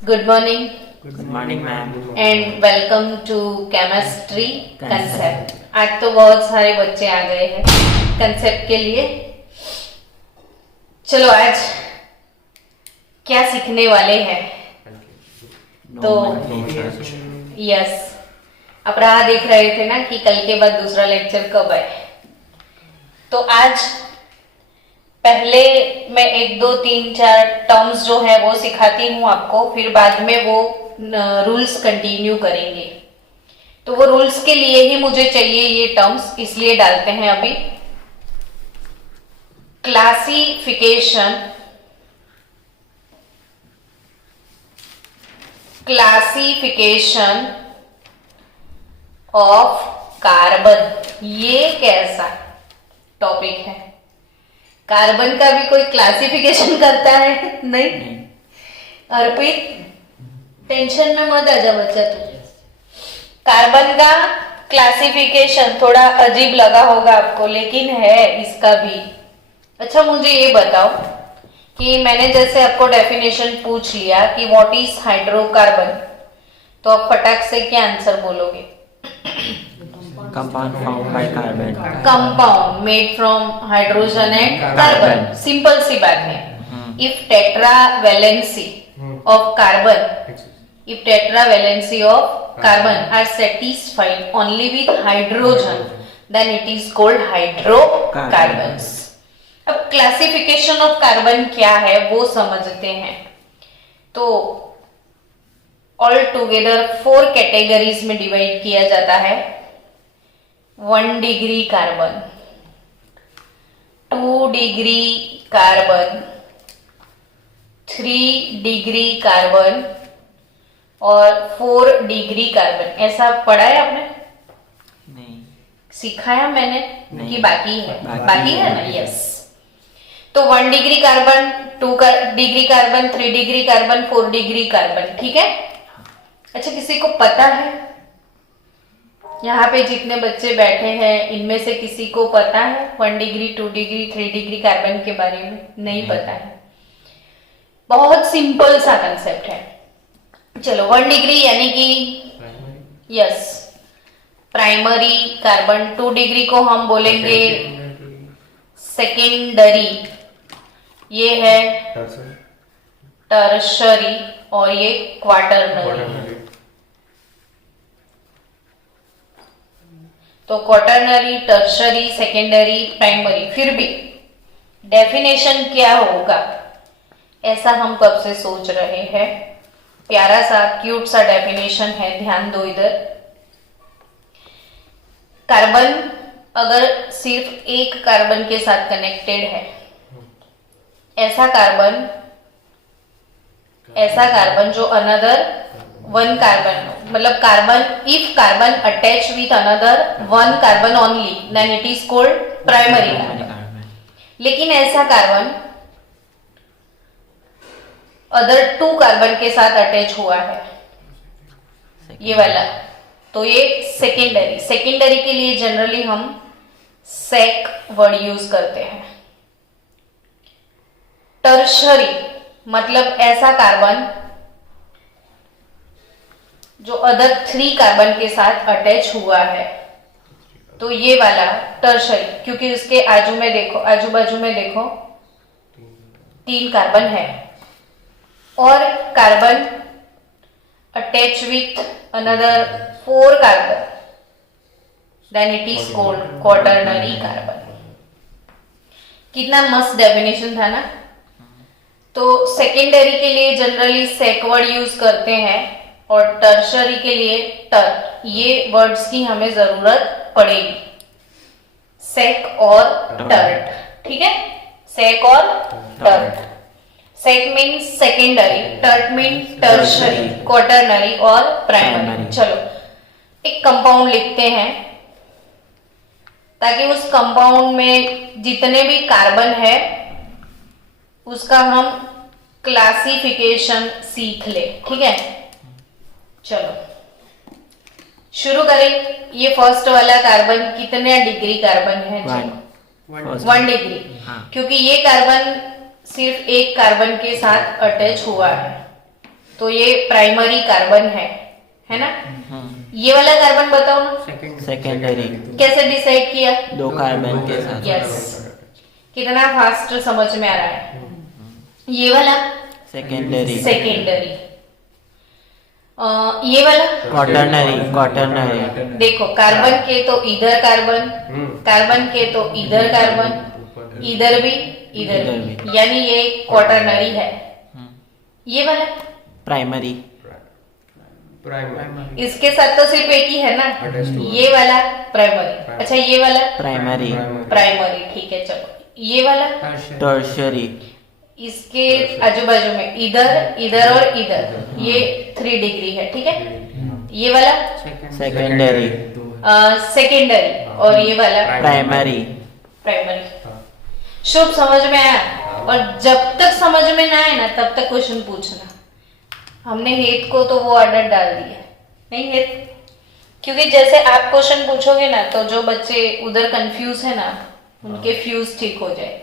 Good morning Good morning, ma'am. and welcome to chemistry concept. आज तो बहुत सारे बच्चे आ गए हैं कंसेप्ट के लिए। चलो आज क्या सीखने वाले हैं? तो यस, आप राह देख रहे थे ना कि कल के बाद दूसरा लेक्चर कब आए। तो आज पहले मैं 1 2 3 4 टर्म्स जो है वो सिखाती हूँ आपको, फिर बाद में वो रूल्स कंटिन्यू करेंगे। तो वो रूल्स के लिए ही मुझे चाहिए ये टर्म्स, इसलिए डालते हैं अभी। क्लासिफिकेशन ऑफ कार्बन, ये कैसा टॉपिक है? कार्बन का भी कोई क्लासिफिकेशन करता है? नहीं। अर्पित, टेंशन में मत आ जा बच्चा तू। कार्बन का क्लासिफिकेशन थोड़ा अजीब लगा होगा आपको, लेकिन है इसका भी। अच्छा, मुझे ये बताओ कि मैंने जैसे आपको डेफिनेशन पूछ लिया कि व्हाट इज हाइड्रोकार्बन, तो आप फटाक से क्या आंसर बोलोगे? Compound formed by carbon. Compound made from hydrogen and carbon. Simple सी बात है। If tetravalency of carbon are satisfied only with hydrogen, then it is called hydrocarbons. अब क्लासिफिकेशन ऑफ कार्बन क्या है वो समझते हैं। तो ऑल टुगेदर 4 कैटेगरीज में डिवाइड किया जाता है। 1 degree carbon, 2 degree carbon, 3 degree carbon और 4 डिग्री कार्बन। ऐसा पढ़ा है आपने? नहीं। सिखाया मैंने नहीं। कि बाकी है? बाकी है ना? यस। तो 1 degree carbon, 2 degree carbon, 3 degree carbon, 4 degree carbon. ठीक है। अच्छा, किसी को पता है? यहाँ पे जितने बच्चे बैठे हैं इनमें से किसी को पता है 1 डिग्री, 2 डिग्री, 3 डिग्री कार्बन के बारे में? नहीं पता है। बहुत सिंपल सा कंसेप्ट है। चलो, 1 डिग्री यानी कि यस प्राइमरी कार्बन, 2 डिग्री को हम बोलेंगे सेकेंडरी, ये है टर्शरी और ये क्वाटरनरी। तो क्वाटरनरी, टर्शरी, सेकेंडरी, प्राइमरी। फिर भी डेफिनेशन क्या होगा ऐसा हम कब से सोच रहे हैं। प्यारा सा क्यूट सा डेफिनेशन है, ध्यान दो इधर। कार्बन अगर सिर्फ एक कार्बन के साथ कनेक्टेड है, ऐसा कार्बन जो अनदर 1 कार्बन, मतलब carbon, if carbon attach with another 1 carbon only, then it is called primary carbon. लेकिन ऐसा कार्बन अदर 2 कार्बन के साथ अटैच हुआ है, ये वाला, तो ये सेकेंडरी के लिए जनरली हम सेक वर्ड यूज करते हैं। टर्शरी मतलब ऐसा कार्बन जो अदर 3 कार्बन के साथ अटैच हुआ है, तो ये वाला टर्शरी, क्योंकि उसके आजू बाजू में देखो 3 कार्बन है और carbon attach with another 4 carbon, then it is called quaternary carbon. कितना मस्त डेफिनेशन था ना। तो सेकेंडरी के लिए जनरली सेक वर्ड यूज करते हैं और टर्शरी के लिए टर, ये वर्ड्स की हमें जरूरत पड़ेगी, सेक और टर्ट। ठीक है, सेक और tert. Sec means secondary, tert means tertiary, quaternary और प्राइमरी। चलो, एक कंपाउंड लिखते हैं ताकि उस कंपाउंड में जितने भी कार्बन है उसका हम क्लासिफिकेशन सीख ले। ठीक है, चलो शुरू करें। ये फर्स्ट वाला कार्बन कितने डिग्री कार्बन है? 1 डिग्री। क्योंकि ये कार्बन सिर्फ एक कार्बन के साथ अटैच हुआ है, तो ये प्राइमरी कार्बन है ना? ये वाला कार्बन बताओ ना, सेकेंडरी, कैसे डिसाइड किया? 2 कार्बन के साथ। यस, कितना फास्ट समझ में आ रहा है। ये वाला सेकेंडरी, सेकेंडरी, ये वाला क्वाटरनरी। देखो, कार्बन के तो इधर कार्बन, कार्बन के तो इधर कार्बन, इधर भी इधर भी, यानी ये क्वाटरनरी है। ये वाला प्राइमरी, इसके साथ तो सिर्फ एक ही है ना, ये वाला प्राइमरी। अच्छा, ये वाला प्राइमरी, प्राइमरी, ठीक है। चलो, ये वाला टर्शरी, इसके आजू बाजू में इधर इधर और इधर, ये 3 डिग्री है, ठीक है। ये वाला सेकेंडरी, सेकेंडरी, और ये वाला प्राइमरी। प्राइमरी। शुभ, समझ में आया? और जब तक समझ में ना आए ना, तब तक क्वेश्चन पूछना। हमने हेत को तो वो ऑर्डर डाल दिया, नहीं हेत, क्योंकि जैसे आप क्वेश्चन पूछोगे ना, तो जो बच्चे उधर कंफ्यूज है ना, उनके फ्यूज ठीक हो जाए।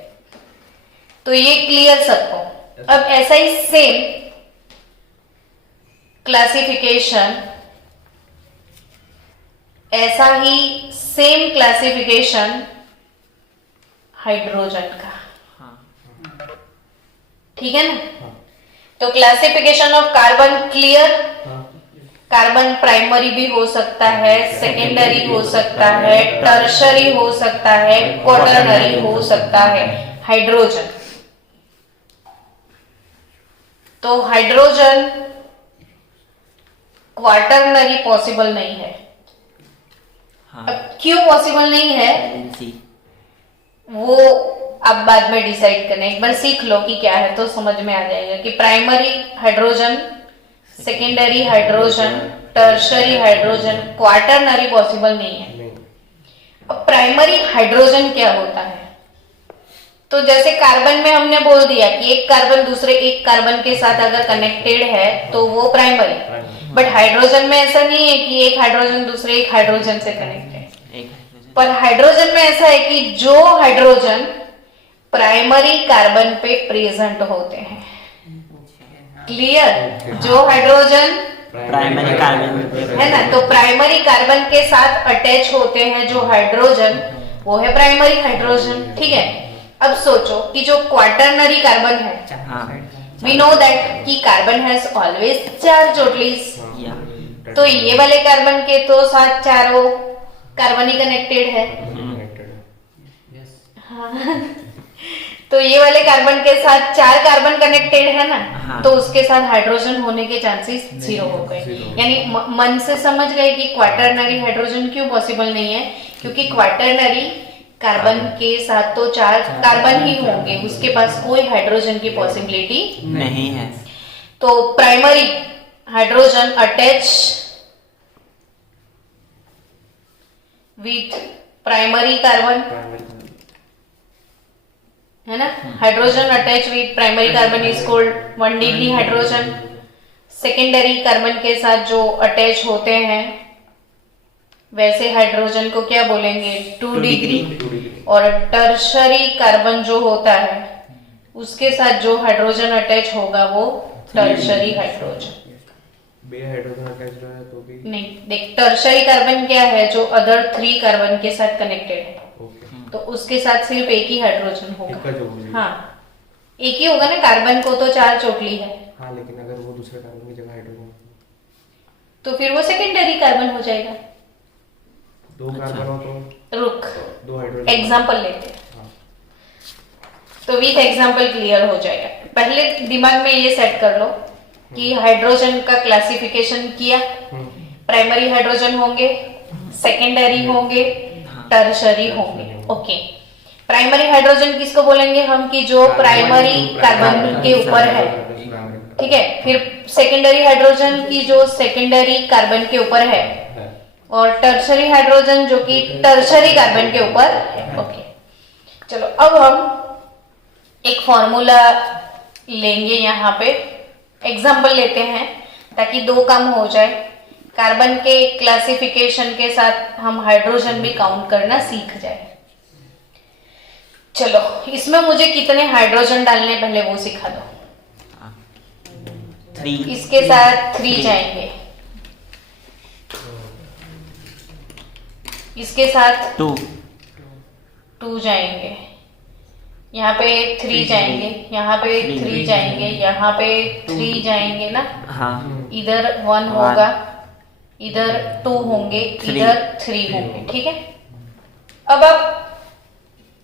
तो ये क्लियर सबको। अब ऐसा ही सेम क्लासिफिकेशन, ऐसा ही सेम क्लासिफिकेशन हाइड्रोजन का, ठीक है ना? तो classification of carbon clear. Carbon primary भी हो सकता है, सेकेंडरी हो सकता है, टर्शरी हो सकता है, क्वाटरनरी हो सकता है। हाइड्रोजन, तो हाइड्रोजन क्वाटरनरी पॉसिबल नहीं है। अब क्यों पॉसिबल नहीं है वो आप बाद में डिसाइड करना, एक बार सीख लो कि क्या है तो समझ में आ जाएगा कि primary hydrogen, secondary hydrogen, tertiary hydrogen, quaternary possible नहीं है। अब प्राइमरी हाइड्रोजन क्या होता है? तो जैसे कार्बन में हमने बोल दिया कि एक कार्बन दूसरे एक कार्बन के साथ अगर कनेक्टेड है तो वो प्राइमरी। बट हाइड्रोजन में ऐसा नहीं है कि एक हाइड्रोजन दूसरे एक हाइड्रोजन से कनेक्टेड। पर हाइड्रोजन में ऐसा है कि जो हाइड्रोजन प्राइमरी कार्बन पे प्रेजेंट होते हैं, क्लियर? जो हाइड्रोजन प्राइमरी कार्बन है ना, तो प्राइमरी कार्बन के साथ अटैच होते हैं जो हाइड्रोजन, वो है प्राइमरी हाइड्रोजन, ठीक है। अब सोचो कि जो क्वाटरनरी कार्बन है, वी नो दैट कि कार्बन हैज ऑलवेज 4 चोटलीज, तो ये वाले कार्बन के तो साथ चारों कार्बन ही कनेक्टेड है। हाँ। तो ये वाले कार्बन के साथ 4 कार्बन कनेक्टेड है ना, तो उसके साथ हाइड्रोजन होने के चांसेस 0 हो गए। यानी मन से समझ गए कि क्वाटरनरी हाइड्रोजन क्यों पॉसिबल नहीं है, क्योंकि क्वाटरनरी कार्बन के साथ तो 4 कार्बन ही होंगे, उसके पास कोई हाइड्रोजन की पॉसिबिलिटी नहीं है। तो primary hydrogen attach with primary carbon, है ना। Hydrogen attach with primary carbon is called 1 degree hydrogen. Secondary carbon के साथ जो अटैच होते हैं वैसे हाइड्रोजन को क्या बोलेंगे? 2 डिग्री। और टर्शरी कार्बन जो होता है उसके साथ जो हाइड्रोजन अटैच होगा वो टर्शरी हाइड्रोजन। हाइड्रोजन अटैच है तो भी नहीं, देख, टर्शरी कार्बन क्या है? जो अदर 3 कार्बन के साथ कनेक्टेड है, तो उसके साथ सिर्फ एक ही हाइड्रोजन होगा। हाँ, एक ही होगा ना, कार्बन को तो 4 चोटली है। हाँ, लेकिन अगर वो दूसरे कार्बन की जगह हाइड्रोजन तो फिर वो सेकेंडरी कार्बन हो जाएगा। 2 कार्बन हो तो रुक, 2 हाइड्रोजन। एग्जाम्पल लेते हैं तो विथ एग्जाम्पल क्लियर हो जाएगा। पहले दिमाग में ये सेट कर लो कि हाइड्रोजन का क्लासिफिकेशन किया, प्राइमरी हाइड्रोजन होंगे, सेकेंडरी होंगे, टर्शरी होंगे। ओके, प्राइमरी हाइड्रोजन किसको बोलेंगे हम? कि जो प्राइमरी कार्बन के ऊपर है, ठीक है। फिर सेकेंडरी हाइड्रोजन की जो सेकेंडरी कार्बन के ऊपर है, और टर्शरी हाइड्रोजन जो कि टर्शरी कार्बन के ऊपर है। ओके, चलो अब हम एक फॉर्मूला लेंगे, यहाँ पे एग्जाम्पल लेते हैं ताकि 2 काम हो जाए। कार्बन के क्लासिफिकेशन के साथ हम हाइड्रोजन भी काउंट करना सीख जाए। चलो, इसमें मुझे कितने हाइड्रोजन डालने पहले वो सिखा दो। 3 इसके साथ 3 Three. जाएंगे, इसके साथ 2 2 जाएंगे, यहाँ पे 3 जाएंगे, यहाँ पे Three. 3 जाएंगे, यहाँ पे 3 जाएंगे ना, हाँ इधर 1 होगा, इधर 2 होंगे, Three. इधर 3 होंगे, ठीक है। अब आप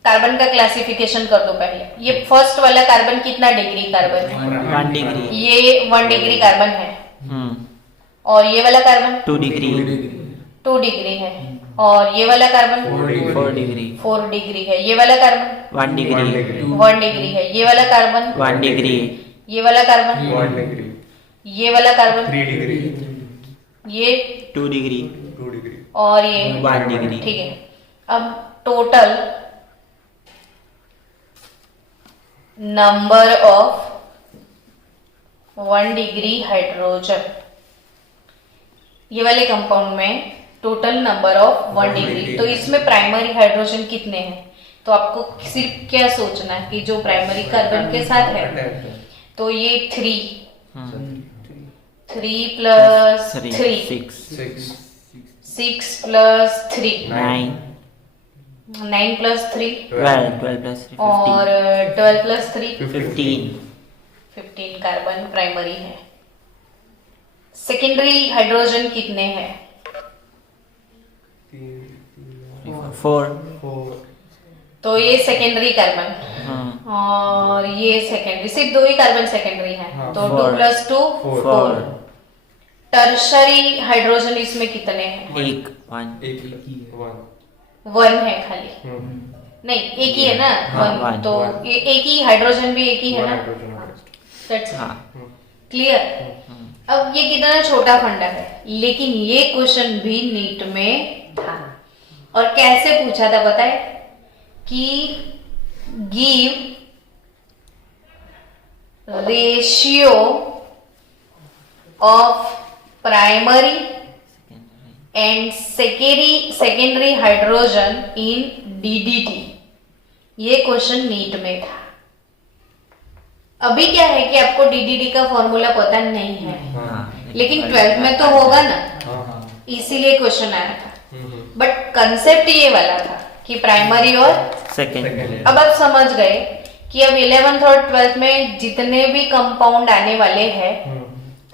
कार्बन का क्लासिफिकेशन कर दो पहले। ये फर्स्ट वाला कार्बन कितना डिग्री कार्बन है? 1 डिग्री ये 1 डिग्री कार्बन है, हम्म और ये वाला कार्बन 2 डिग्री 2 डिग्री है, और ये वाला कार्बन 4 डिग्री 4 डिग्री है, ये वाला कार्बन 1 डिग्री 1 डिग्री है, ये वाला कार्बन 1 डिग्री ये वाला कार्बन 1 डिग्री, ये वाला कार्बन 3 डिग्री, ये 2 डिग्री 2 डिग्री, और ये 1 डिग्री ठीक है। अब total number of 1 degree hydrogen, ये वाले कंपाउंड में टोटल नंबर ऑफ 1 डिग्री, तो इसमें प्राइमरी हाइड्रोजन कितने हैं? तो आपको सिर्फ क्या सोचना है कि जो प्राइमरी कार्बन के साथ है, तो ये 3 प्लस 3 3 6 6 प्लस 3 9 9 प्लस 3 12 प्लस 3 और 12 प्लस 3 15 15 कार्बन प्राइमरी है। सेकेंडरी हाइड्रोजन कितने हैं? 4 तो ये सेकेंडरी कार्बन हाँ और ये सेकेंडरी, सिर्फ 2 ही कार्बन सेकेंडरी है, हाँ, तो 2 four. Plus 2 Four. 4। Tertiary hydrogen इसमें कितने हैं? 1 1 है खाली, नहीं एक ही है ना, हाँ, 1, one, तो one. ये एक ही हाइड्रोजन भी एक ही है ना, दैट्स हाँ क्लियर। अब ये कितना छोटा फंडा है, लेकिन ये क्वेश्चन भी नीट में था, और कैसे पूछा था पता है कि give ratio of primary and secondary hydrogen in DDT, ये क्वेश्चन नीट में था। अभी क्या है कि आपको डीडीटी का फॉर्मूला पता नहीं है, लेकिन 12th में तो होगा ना, इसीलिए क्वेश्चन आया था। बट कंसेप्ट ये वाला था कि प्राइमरी और सेकेंड अब आप समझ गए कि अब 11th और 12th में जितने भी कंपाउंड आने वाले हैं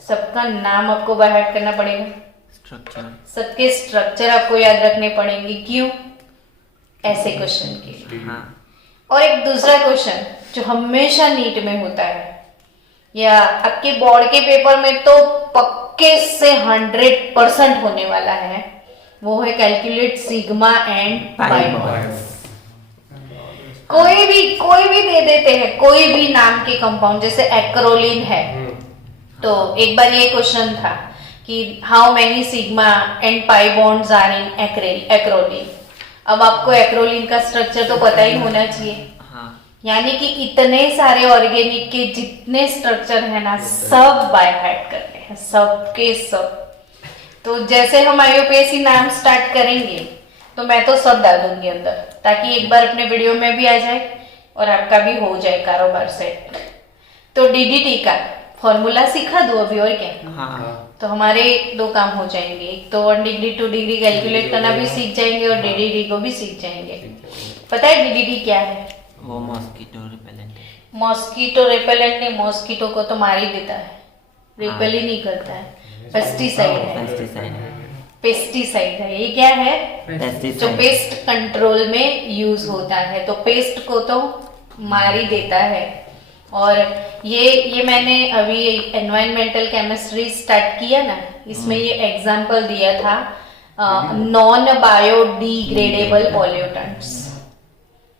सबका नाम आपको बाय हार्ट करना पड़ेगा, स्ट्रक्चर सबके स्ट्रक्चर आपको याद रखने पड़ेंगे। क्यों? ऐसे क्वेश्चन के लिए। हाँ और एक दूसरा क्वेश्चन जो हमेशा नीट में होता है, या आपके बोर्ड के पेपर में तो पक्के से 100% होने वाला है, वो है calculate sigma and pi bonds. कोई भी दे देते हैं, कोई भी नाम के कंपाउंड, जैसे एक्रोलिन है, तो एक बार ये क्वेश्चन था कि how many sigma and pi bonds are in acrolein. अब आपको एक्रोलिन का स्ट्रक्चर तो पता ही होना चाहिए, हाँ यानी कि इतने सारे ऑर्गेनिक के जितने स्ट्रक्चर है ना, सब बाय हार्ट करते हैं, सबके सब। तो जैसे हम आईयूपीएससी नाम स्टार्ट करेंगे तो मैं तो सब डाल दूंगी अंदर, ताकि एक बार अपने वीडियो में भी आ जाए और आपका भी हो जाए कारोबार सेट। तो डीडीटी का फॉर्मूला सिखा दो अभी, और क्या। हाँ तो हमारे 2 काम हो जाएंगे, एक तो 1 डिग्री 2 डिग्री कैलकुलेट करना भी सीख जाएंगे और डीडीटी को भी सीख जाएंगे। पता है डीडीटी क्या है? वो मॉस्किटो रिपेलेंट है। मॉस्किटो रिपेलेंट नहीं, मॉस्किटो को तो मार ही देता है, रिपेल ही नहीं करता है। पेस्टिसाइड है, पेस्टिसाइड पेस्टिसाइड है। ये क्या है? जो पेस्टिसाइड पेस्ट कंट्रोल में यूज होता है, तो पेस्ट को तो मार ही देता है। और ये मैंने अभी एनवायरमेंटल केमिस्ट्री स्टार्ट किया ना, इसमें ये एग्जांपल दिया था नॉन बायोडिग्रेडेबल पॉल्यूटेंट्स,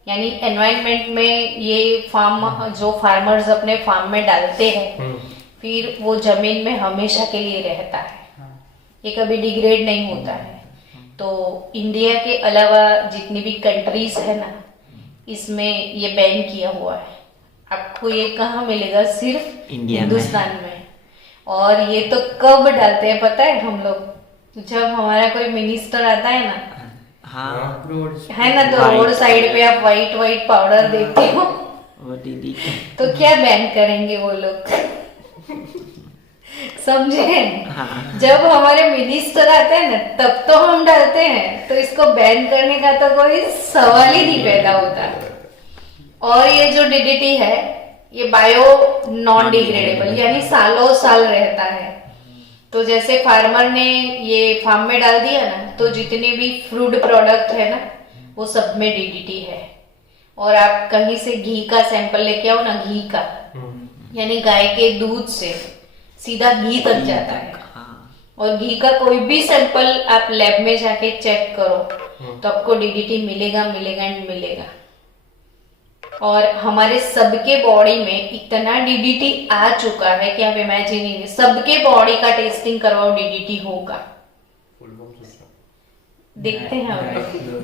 यानी एनवायरमेंट में ये जो फार्मर्स अपने फार्म में डालते हैं, फिर वो जमीन में हमेशा के लिए रहता है, ये कभी डिग्रेड नहीं होता है। तो इंडिया के अलावा जितनी भी कंट्रीज है ना, इसमें ये बैन किया हुआ है। आपको ये कहाँ मिलेगा? सिर्फ इंडिया में। हिंदुस्तान में। और ये तो कब डालते हैं पता है हम लोग? जब हमारा कोई मिनिस्टर आता है ना, हाँ है ना, तो रोड साइड पे आप वाइट पाउडर देखते हो, वो दीदी तो क्या बैन करेंगे वो लोग? समझे? हाँ जब हमारे मिनिस्टर आते हैं ना तब तो हम डालते हैं, तो इसको बैन करने का तो कोई सवाल ही नहीं पैदा होता। और ये जो डीडीटी है ये बायो नॉन डिग्रेडेबल यानी सालों साल रहता है। तो जैसे फार्मर ने ये फार्म में डाल दिया ना, तो जितने भी फ्रूट प्रोडक्ट है ना वो सब में डीडीटी है। और आप कहीं से घी का सैंपल लेके आओ ना, घी का यानी गाय के दूध से सीधा घी तक जाता है। हाँ और घी का कोई भी सैंपल आप लैब में जाके चेक करो तो आपको डीडीटी मिलेगा मिलेगा एंड मिलेगा। और हमारे सबके बॉडी में इतना डीडीटी आ चुका है कि आप इमेजिन ही नहीं, सबके बॉडी का टेस्टिंग करवाओ डीडीटी होगा। फुल फॉर्म सिस्टम देखते हैं हम लोग।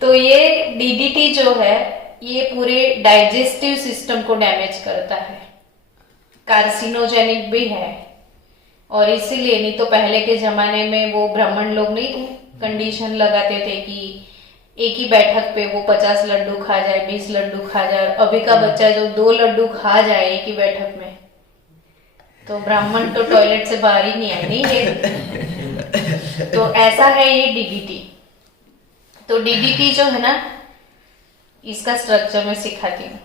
तो ये डीडीटी जो है ये पूरे डाइजेस्टिव सिस्टम को डैमेज करता है, कार्सिनोजेनिक भी है। और इसीलिए, नहीं तो पहले के जमाने में वो ब्राह्मण लोग नहीं थे, कंडीशन लगाते थे कि एक ही बैठक पे वो 50 लड्डू खा जाए, 20 लड्डू खा जाए। अभी का बच्चा जो 2 लड्डू खा जाए एक ही बैठक में, तो ब्राह्मण तो टॉयलेट से बाहर ही नहीं आए नहीं ये। तो ऐसा है ये डीडीटी। तो डीडीटी जो है ना, इसका स्ट्रक्चर मैं सिखाती हूँ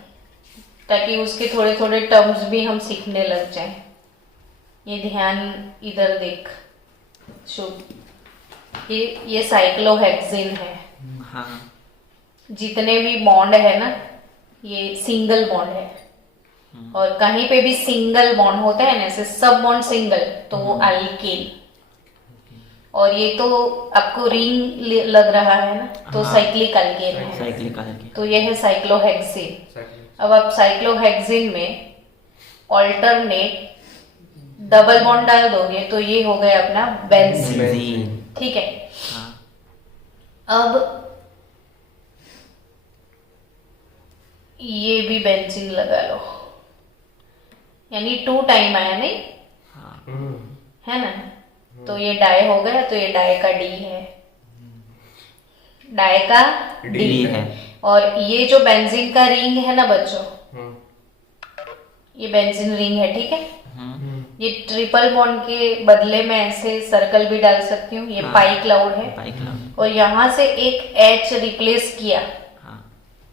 ताकि उसके थोड़े थोड़े टर्म्स भी हम सीखने लग जाएं। ये ध्यान इधर देख शुभ, ये साइक्लोहेक्सिन है। हाँ जितने भी बॉन्ड है ना ये सिंगल बॉन्ड है। और कहीं पे भी सिंगल बॉन्ड होता है ना, ऐसे सब बॉन्ड सिंगल, तो वो अल्केन। और ये तो आपको रिंग लग रहा है ना, तो हाँ। साइक्लिक अल्केन है। साइक्लिक अलग तो ये है साइक्लोहेक्सिन। अब आप साइक्लोहेक्सिन में ऑल्टरनेट डबल बॉन्ड डाल दोगे तो ये हो गया अपना बेंजीन। बेंजीन। ठीक है। हाँ अब ये भी बेंजीन लगा लो, यानी 2 टाइम आया नहीं हाँ है ना। तो ये डाई हो गया, तो ये डाई का डी है, डाई का डी डी है। और ये जो बेंजीन का रिंग है ना बच्चों, ये बेंजीन रिंग है। ठीक है। ये ट्रिपल बॉन्ड के बदले में ऐसे सर्कल भी डाल सकती हूँ। ये हाँ। पाई क्लाउड है। पाई क्लाउड। और यहाँ से एक एच रिप्लेस किया, हाँ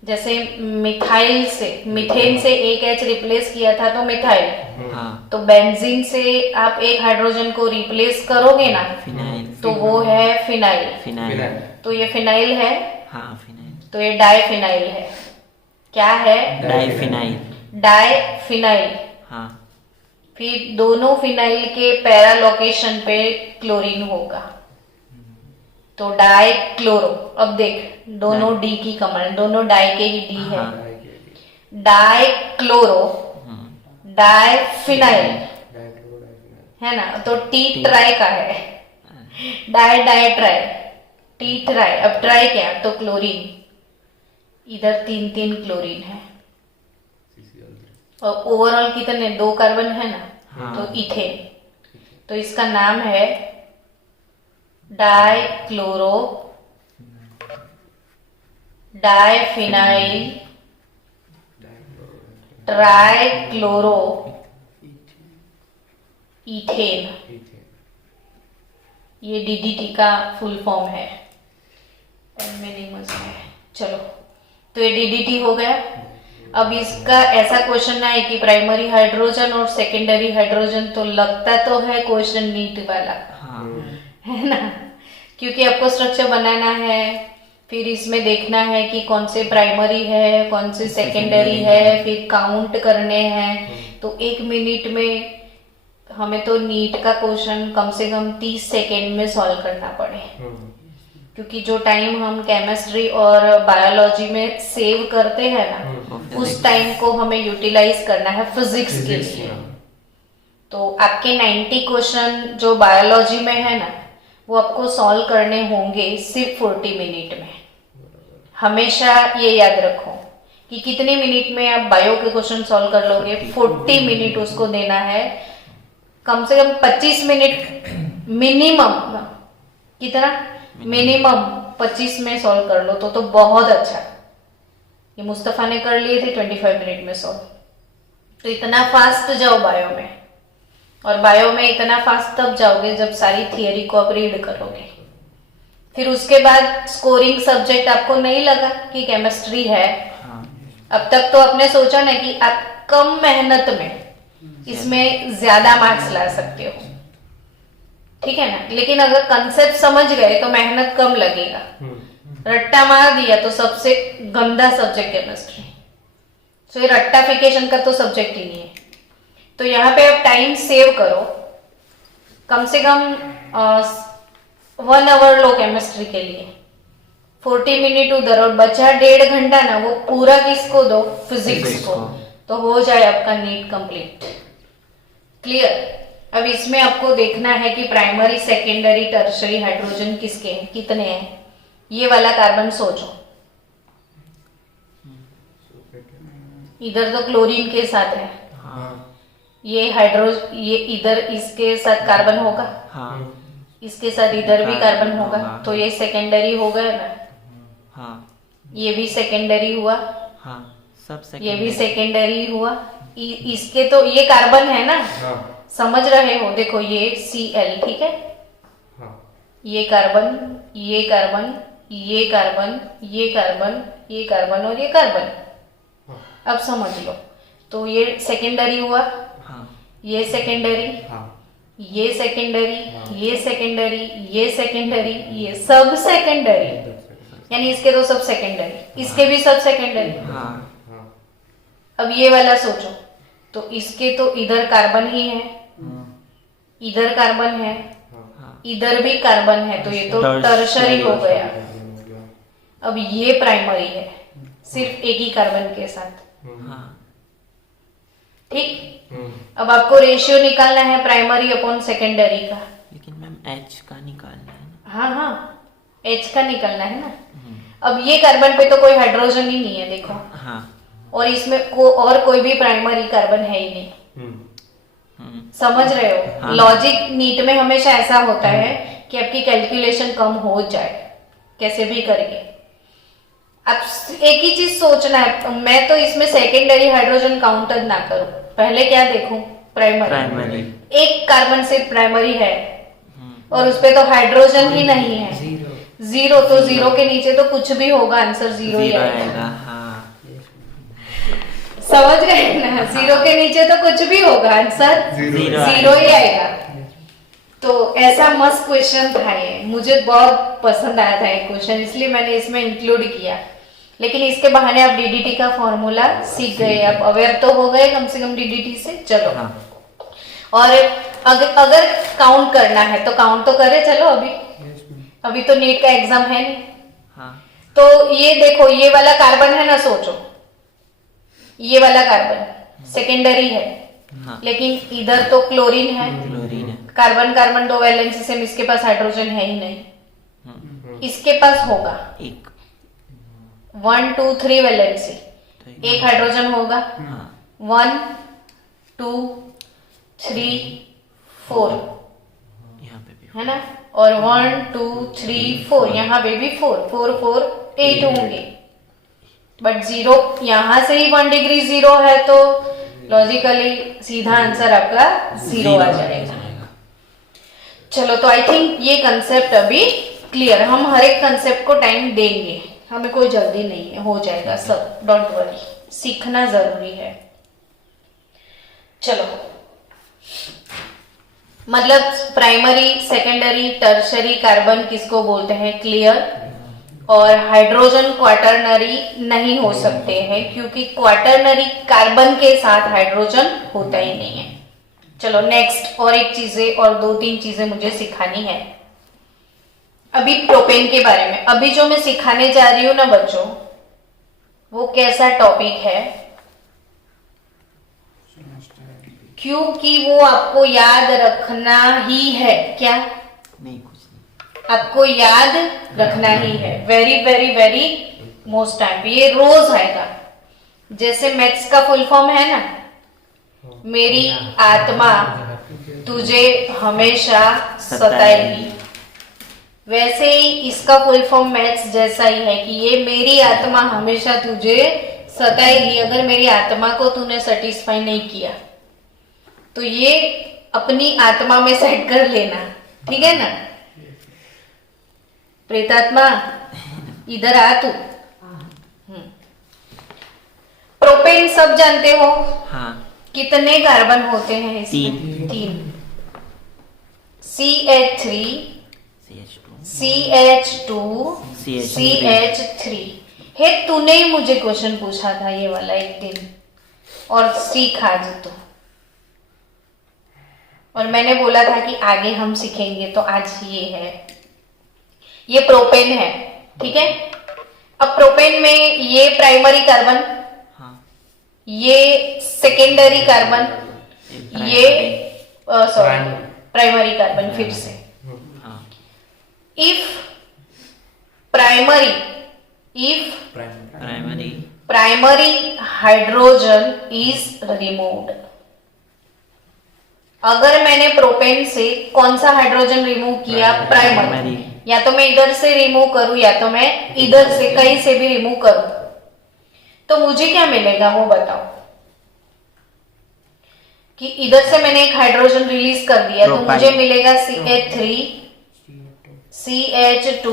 जैसे मिथाइल से मिथेन से एक एच रिप्लेस किया था तो मिथाइल। हाँ तो बेंजीन से आप एक हाइड्रोजन को रिप्लेस करोगे ना, फिनाइल। तो वो है फिनाइल। फिनाइल। तो ये फिनाइल है, हाँ फिनाइल। तो ये डाइफिनाइल है। क्या है? डाइफिनाइल। डाइफिनाइल। हाँ फिर दोनों फिनाइल के पैरा लोकेशन पे क्लोरीन होगा, तो डाई क्लोरो। अब देख दोनों डी की कमांड, दोनों डाई के ही डी है। हाँ। डाई क्लोरो डाई फिनाइल है ना, तो टी ट्राई का है। Di di tri, T tri. अब ट्राई क्या, तो क्लोरीन, इधर 3 क्लोरीन है। और ओवरऑल कितने 2 कार्बन है ना, हाँ। तो इथेन। तो इसका नाम है डाइक्लोरो डाइफिनाइल ट्राइक्लोरो इथेन। ये डीडीटी का फुल फॉर्म है। चलो, तो ये डीडीटी हो गया। अब इसका ऐसा क्वेश्चन ना है कि प्राइमरी हाइड्रोजन और सेकेंडरी हाइड्रोजन, तो लगता तो है क्वेश्चन नीट वाला, हाँ है ना, क्योंकि आपको स्ट्रक्चर बनाना है, फिर इसमें देखना है कि कौन से प्राइमरी है कौन से सेकेंडरी है, फिर काउंट करने हैं। तो 1 मिनट में हमें तो नीट का क्वेश्चन कम से कम 30 सेकेंड में सॉल्व करना पड़े, क्योंकि जो टाइम हम केमिस्ट्री और बायोलॉजी में सेव करते हैं ना, उस टाइम को हमें यूटिलाइज करना है फिजिक्स के लिए। तो आपके 90 क्वेश्चन जो बायोलॉजी में है ना, वो आपको सॉल्व करने होंगे सिर्फ 40 मिनट में। हमेशा ये याद रखो कि कितने मिनट में आप बायो के क्वेश्चन सॉल्व कर लोगे, 40 मिनट उसको देना है। कम से कम 25 मिनट मिनिमम, कितना मिनिमम 25 में सॉल्व कर लो तो बहुत अच्छा। ये मुस्तफा ने कर लिए थे 25 मिनट में सॉल्व। तो इतना फास्ट जाओ बायो में। और बायो में इतना फास्ट तब जाओगे जब सारी थियरी को आप रीड करोगे। फिर उसके बाद स्कोरिंग सब्जेक्ट आपको नहीं लगा कि केमिस्ट्री है। हाँ अब तक तो आपने सोचा ना कि आप कम मेहनत में इसमें ज्यादा मार्क्स ला सकते हो, ठीक है ना। लेकिन अगर कंसेप्ट समझ गए तो मेहनत कम लगेगा। रट्टा मार दिया तो सबसे गंदा सब्जेक्ट केमिस्ट्री। तो ये रट्टाफिकेशन का तो सब्जेक्ट ही नहीं है। तो यहाँ पे आप टाइम सेव करो, कम से कम 1 आवर लो केमिस्ट्री के लिए, 40 मिनट उधर, और बचा 1.5 घंटा ना वो पूरा किसको दो, फिजिक्स Physics को। को। तो हो जाए आपका नीट कंप्लीट। क्लियर। अब इसमें आपको देखना है कि प्राइमरी, सेकेंडरी, टर्शरी हाइड्रोजन किसके हैं, कितने हैं। ये वाला कार्बन सोचो, इधर तो क्लोरीन के साथ है, हाँ ये ये इधर इसके साथ कार्बन होगा, हाँ इसके साथ इधर भी कार्बन होगा, हाँ। तो ये सेकेंडरी हो गया ना। हाँ ये भी सेकेंडरी हुआ, हाँ सब ये भी secondary। सेकेंडरी हुआ। इसके तो ये कार्बन है ना, हाँ समझ रहे हो। देखो ये Cl, ठीक है, हाँ ये कार्बन, ये कार्बन, ये कार्बन, ये कार्बन, ये कार्बन और ये कार्बन। अब समझ लो, तो ये सेकेंडरी हुआ, हाँ ये सेकेंडरी, हाँ ये सेकेंडरी, ये सेकेंडरी, ये सेकेंडरी, ये सब सेकेंडरी, यानी इसके तो सब सेकेंडरी, इसके भी सब सेकेंडरी। हाँ हाँ अब ये वाला सोचो, तो इसके तो इधर कार्बन ही है, इधर कार्बन है, हाँ इधर भी कार्बन है, तो ये तो टर्शरी हो गया। अब ये प्राइमरी है, सिर्फ एक ही कार्बन के साथ, हाँ ठीक। अब आपको रेशियो निकालना है प्राइमरी अपॉन सेकेंडरी का। लेकिन मैम H का निकालना है ना। हाँ हाँ, H का निकालना है ना। अब ये कार्बन पे तो कोई हाइड्रोजन ही नहीं है, देखो, हाँ और इसमें और कोई भी प्राइमरी कार्बन है ही नहीं। समझ रहे हो। हाँ। लॉजिक नीट में हमेशा ऐसा होता है कि आपकी कैलकुलेशन कम हो जाए कैसे भी करके। अब एक ही चीज सोचना है, मैं तो इसमें सेकेंडरी हाइड्रोजन काउंटर ना करूं, पहले क्या देखूं, प्राइमरी। प्राइमरी एक कार्बन से प्राइमरी है और उसपे तो हाइड्रोजन ही नहीं है, जीरो, तो जीरो के नीचे तो कुछ भी होगा, आंसर जीरो ही जीरो आएगा। आएगा। हाँ समझ गए ना, जीरो के नीचे तो कुछ भी होगा, आंसर जीरो जीरो ही आएगा। तो ऐसा मस्त क्वेश्चन था ये, मुझे बहुत पसंद आया था ये क्वेश्चन, इसलिए मैंने इसमें इंक्लूड किया। लेकिन इसके बहाने आप डीडीटी का फॉर्मूला सीख गए, आप अवेयर तो हो गए कम से कम डीडीटी से। चलो हाँ और अगर काउंट करना है तो काउंट तो करे। चलो अभी तो नीट का एग्जाम है नहीं। हाँ तो ये देखो, ये वाला कार्बन है ना, सोचो ये वाला कार्बन सेकेंडरी है, हाँ लेकिन इधर तो क्लोरीन है, क्लोरीन है। कार्बन कार्बन दो वैलेंसी से, इसके पास हाइड्रोजन है ही नहीं, इसके पास होगा एक 1 2 3 वैलेंसी, तो एक हाइड्रोजन होगा, हाँ 1 2 3 4, यहाँ पे भी है ना, और 1 2 3 4, यहाँ पे भी 4 4 4 8 होंगे। बट जीरो यहाँ से ही 1 डिग्री जीरो है, तो लॉजिकली सीधा आंसर आपका जीरो आ जाएगा। चलो, तो आई थिंक ये कंसेप्ट अभी क्लियर। हम हर एक कंसेप्ट को टाइम देंगे, हमें कोई जल्दी नहीं है, हो जाएगा सब, डोंट वरी, सीखना जरूरी है। चलो, मतलब प्राइमरी, सेकेंडरी, टर्शरी कार्बन किसको बोलते हैं, क्लियर। और हाइड्रोजन क्वाटरनरी नहीं हो सकते हैं, क्योंकि क्वाटरनरी कार्बन के साथ हाइड्रोजन होता ही नहीं है। चलो नेक्स्ट, और एक चीजें और 2-3 चीजें मुझे सिखानी है अभी प्रोपेन के बारे में। अभी जो मैं सिखाने जा रही हूँ ना बच्चों, वो कैसा टॉपिक है, क्योंकि वो आपको याद रखना ही है। क्या? नहीं, कुछ नहीं, आपको याद रखना ही है, very very very most time. ये रोज आएगा। जैसे मैथ्स का फुल फॉर्म है ना, मेरी आत्मा तुझे हमेशा सताएगी, वैसे ही इसका फुल फॉर्म मैथ्स जैसा ही है कि ये मेरी आत्मा हमेशा तुझे सताएगी अगर मेरी आत्मा को तूने सेटिस्फाई नहीं किया। तो ये अपनी आत्मा में सेट कर लेना, ठीक है ना। प्रेतात्मा इधर आ तू। प्रोपेन सब जानते हो, हाँ कितने कार्बन होते हैं इसमें? 3। CH3 CH2 CH2 CH3। हे तूने ही मुझे क्वेश्चन पूछा था ये वाला एक दिन, और सीख आज तो, और मैंने बोला था कि आगे हम सीखेंगे, तो आज ये है, ये प्रोपेन है, ठीक है। अब प्रोपेन में ये प्राइमरी कार्बन, हाँ ये सेकेंडरी कार्बन, ये सॉरी प्राइमरी कार्बन फिर से। हाँ if primary hydrogen is removed, अगर मैंने प्रोपेन से कौन सा हाइड्रोजन रिमूव किया? प्राइमरी। या तो मैं इधर से रिमूव करूं या तो मैं इधर से कहीं से भी रिमूव करूं, तो मुझे क्या मिलेगा वो बताओ। कि इधर से मैंने एक हाइड्रोजन रिलीज कर दिया तो मुझे मिलेगा CH3 CH2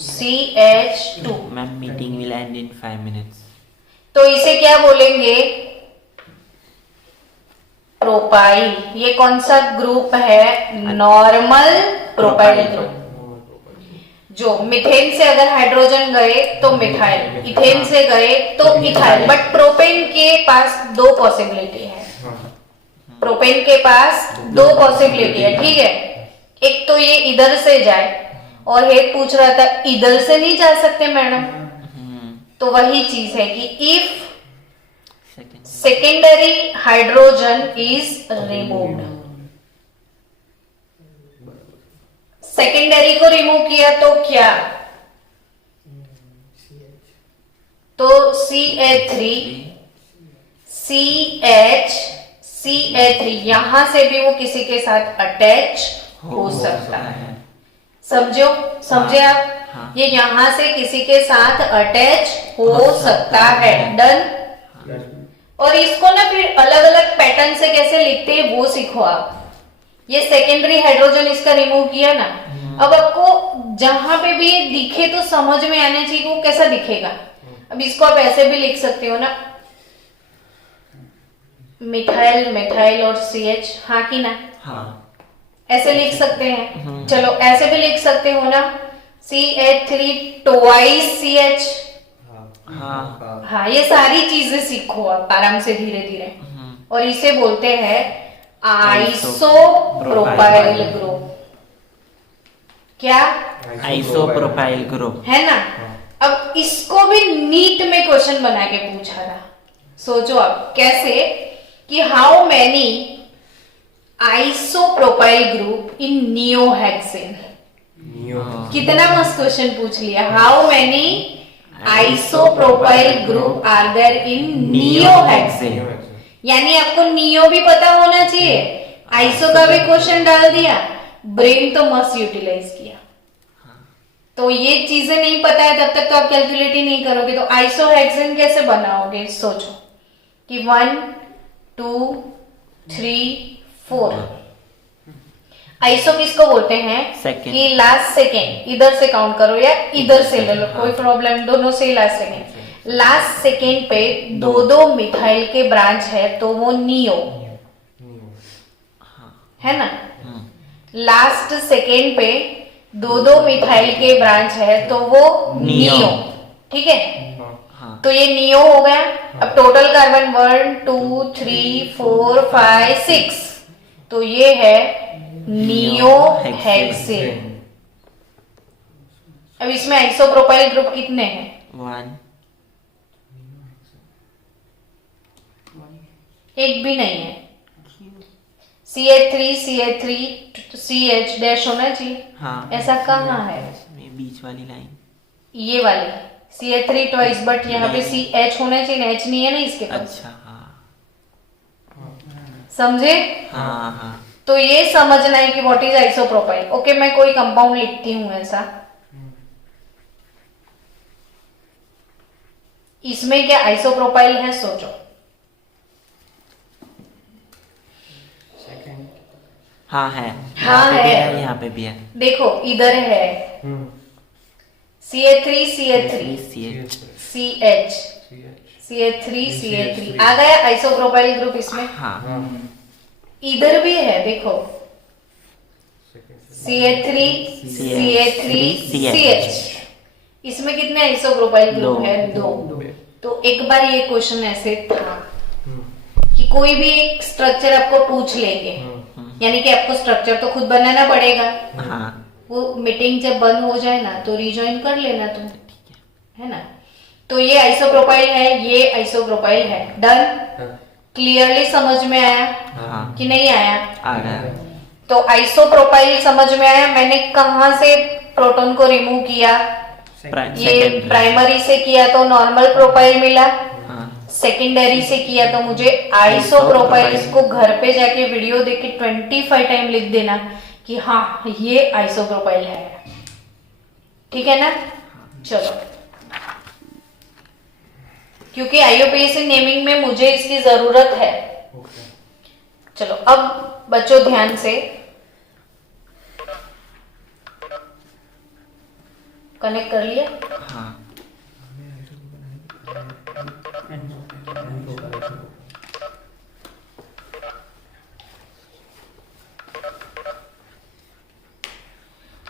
CH2। Ma'am meeting will and in 5 minutes. तो इसे क्या बोलेंगे? प्रोपाइल। ये कौन सा ग्रुप है? Normal propyl group. जो मिथेन से अगर हाइड्रोजन गए तो मिथाइल, इथेन से गए तो इथाइल, बट प्रोपेन के पास 2 पॉसिबिलिटी है। प्रोपेन के पास 2 पॉसिबिलिटी है, ठीक है। एक तो ये इधर से जाए, और एक पूछ रहा था इधर से नहीं जा सकते मैडम, तो वही चीज है कि if secondary hydrogen is removed, secondary को रिमूव किया तो क्या? तो CH3 CH3 यहां से भी वो किसी के साथ अटैच हो सकता है। समझे आप? हाँ। ये यहां से किसी के साथ अटैच हो सकता है। डन। और इसको ना फिर अलग अलग पैटर्न से कैसे लिखते हैं वो सीखो आप। ये सेकेंडरी हाइड्रोजन इसका रिमूव किया ना, अब आपको जहां पे भी ये दिखे तो समझ में आना चाहिए कि वो कैसा दिखेगा। अब इसको आप ऐसे भी लिख सकते हो ना, मिथाइल मिथाइल और CH, हाँ कि ना? हाँ ऐसे लिख सकते हैं। चलो ऐसे भी लिख सकते हो ना, CH3 ट्वाइस CH। हाँ हाँ, ये सारी चीजें सीखो आप आराम से धीरे धीरे। और इसे बोलते हैं आइसोप्रोपाइल ग्रुप। क्या? आइसोप्रोपाइल ग्रुप है ना। अब इसको भी नीट में क्वेश्चन बना के पूछा था। सोचो आप कैसे, कि how many isopropyl group in neohexane. कितना मस्त क्वेश्चन पूछ लिया। How many isopropyl group are there in neohexane. यानी आपको नियो भी पता होना चाहिए, आइसो का भी क्वेश्चन डाल दिया, ब्रेन तो मस्त यूटिलाइज किया। तो ये चीजें नहीं पता है तब तक तो आप कैलकुलेट ही नहीं करोगे। तो आइसोहेक्सेन कैसे बनाओगे? सोचो कि 1 2 3 4। आइसो किसको बोलते हैं? कि लास्ट सेकेंड, इधर से काउंट करो या इधर से ले लो, कोई प्रॉब्लम, दोनों से लास्ट सेकेंड। लास्ट सेकेंड पे 2 मिथाइल के ब्रांच है तो वो नियो है ना। लास्ट सेकेंड पे 2 मिथाइल के ब्रांच है तो वो नियो, ठीक है। तो ये नियो हो गया। अब टोटल कार्बन 1 2 3 4 5 6, तो ये है नियोहेक्सेन। अब इसमें आइसोप्रोपाइल ग्रुप कितने हैं? 1। एक भी नहीं है। CH3 CH3 CH डैश होना चाहिए। हाँ ऐसा कहाँ है? बीच वाली लाइन, ये वाली CH3 ट्वाइस, बट यहाँ पे CH होना चाहिए, H नहीं है ना इसके पास। अच्छा हाँ समझे? हाँ हाँ। तो ये समझना है कि व्हाट इज आइसोप्रोपाइल। ओके, मैं कोई कंपाउंड लिखती हूं ऐसा। इसमें क्या आइसोप्रोपाइल है? सोचो। हाँ है, हाँ यहाँ पे भी है। है, यहाँ पे भी है। देखो इधर है CH3 CH3 CH। CH CH3 CH3 आ गया आइसोप्रोपाइल ग्रुप इसमें। हाँ इधर भी है देखो CH3 CH3 CH। इसमें कितने आइसोप्रोपाइल ग्रुप दो। है? दो। तो एक बार ये क्वेश्चन ऐसे था कि कोई भी एक स्ट्रक्चर आपको पूछ लेंगे, यानी कि आपको स्ट्रक्चर तो खुद बनाना पड़ेगा। हाँ वो मीटिंग जब बंद हो जाए ना तो रिजॉइन कर लेना तुम, है ना। तो ये आइसोप्रोपाइल है, ये आइसोप्रोपाइल है। डन, क्लियरली समझ में आया हाँ कि नहीं आया? आ गया। तो आइसोप्रोपाइल समझ में आया। मैंने कहां से प्रोटॉन को रिमूव किया? ये सेकेंडरी। प्राइमरी से किया तो नॉर्मल प्रोपाइल मिला, हाँ सेकेंडरी से किया तो मुझे आइसोप्रोपाइल। इसको घर पे जाके वीडियो देख के 25 टाइम लिख देना कि हाँ ये आइसोप्रोपाइल है, ठीक है ना। चलो, क्योंकि IUPAC नेमिंग में मुझे इसकी जरूरत है। चलो अब बच्चों ध्यान से कनेक्ट कर लिया। हाँ